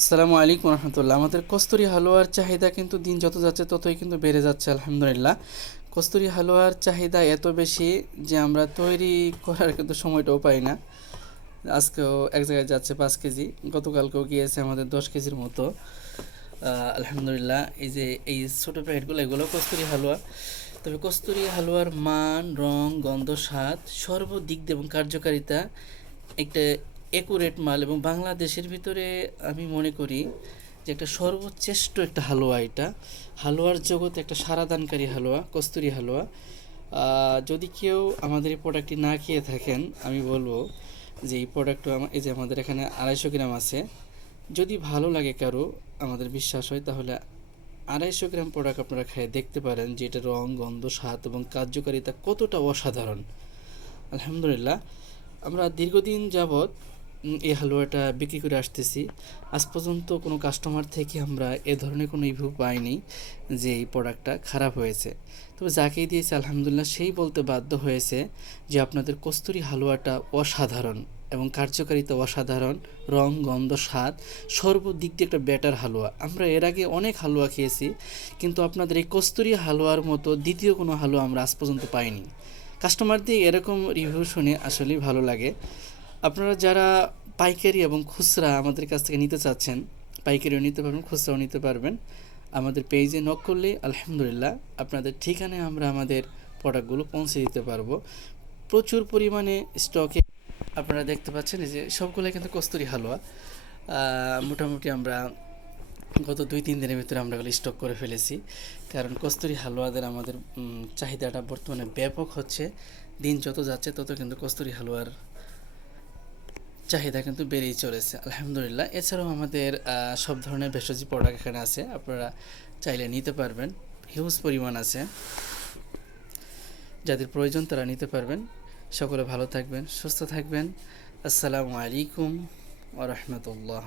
আসসালামু আলাইকুম রহমতুল্লাহ। আমাদের কস্তুরি হালুয়ার চাহিদা কিন্তু দিন যত যাচ্ছে ততই কিন্তু বেড়ে যাচ্ছে, আলহামদুলিল্লাহ। কস্তুরি হালুয়ার চাহিদা এত বেশি যে আমরা তৈরি করার কিন্তু সময়টাও পাই না। আজকেও এক জায়গায় যাচ্ছে পাঁচ কেজি, গতকালকেও গিয়েছে আমাদের দশ কেজির মতো। আলহামদুলিল্লাহ, এই যে এই ছোটো প্যাকেটগুলো, এগুলো কস্তুরি হালুয়া। তবে কস্তুরি হালুয়ার মান, রং, গন্ধ, স্বাদ সর্বদিক এবং কার্যকারিতা একটা একুরেট মাল এবং বাংলাদেশের ভিতরে আমি মনে করি যে একটা সর্বশ্রেষ্ঠ একটা হালুয়া এটা। হালুয়ার জগতে একটা সারাদানকারী হালুয়া, কস্তুরি হালুয়া। যদি কেউ আমাদের এই প্রোডাক্টটি না খেয়ে থাকেন, আমি বলব যে এই প্রোডাক্টটা এই যে আমাদের এখানে আড়াইশো গ্রাম আছে। যদি ভালো লাগে কারও, আমাদের বিশ্বাস হয়, তাহলে আড়াইশো গ্রাম প্রোডাক্ট আপনারা খেয়ে দেখতে পারেন যে এটা রং, গন্ধ, স্বাদ এবং কার্যকারিতা কতটা অসাধারণ। আলহামদুলিল্লাহ, আমরা দীর্ঘদিন যাবৎ এই হালুয়াটা বিক্রি করে আসতেছি। আজ পর্যন্ত কোনো কাস্টমার থেকে আমরা এ ধরনের কোনো রিভিউ পাইনি যে এই প্রোডাক্টটা খারাপ হয়েছে। তবে যাকেই দিয়েছে, আলহামদুলিল্লাহ সেই বলতে বাধ্য হয়েছে যে আপনাদের কস্তুরি হালুয়াটা অসাধারণ এবং কার্যকারিতা অসাধারণ, রং, গন্ধ, স্বাদ সর্বদিক দিয়ে একটা ব্যাটার হালুয়া। আমরা এর আগে অনেক হালুয়া খেয়েছি, কিন্তু আপনাদের এই কস্তুরি হালুয়ার মতো দ্বিতীয় কোনো হালুয়া আমরা আজ পর্যন্ত পাইনি। কাস্টমার দিয়ে এরকম রিভিউ শুনে আসলেই ভালো লাগে। আপনারা যারা পাইকারি এবং খুচরা আমাদের কাছ থেকে নিতে চাচ্ছেন, পাইকারিও নিতে পারবেন, খুচরাও নিতে পারবেন। আমাদের পেজে নক করলে আলহামদুলিল্লাহ আপনাদের ঠিকানায় আমরা আমাদের প্রোডাক্টগুলো পৌঁছে দিতে পারব। প্রচুর পরিমাণে স্টকে আপনারা দেখতে পাচ্ছেন যে সবগুলো কিন্তু কস্তুরি হালুয়া। মোটামুটি আমরা গত দুই, তিন দিনের ভিতরে আমরা এগুলো স্টক করে ফেলেছি। কারণ কস্তুরি হালুয়াদের আমাদের চাহিদাটা বর্তমানে ব্যাপক হচ্ছে। দিন যত যাচ্ছে তত কিন্তু কস্তুরি হালুয়ার চাহিদা কিন্তু বেড়েই চলেছে, আলহামদুলিল্লাহ। এছাড়াও আমাদের সব ধরনের ভেষজ প্রোডাক্ট এখানে আছে, আপনারা চাইলে নিতে পারবেন। হিউজ পরিমাণ আছে। যাদের প্রয়োজন তারা নিতে পারবেন। সকলে ভালো থাকবেন, সুস্থ থাকবেন। আসসালামু আলাইকুম ওরহমতুল্লাহ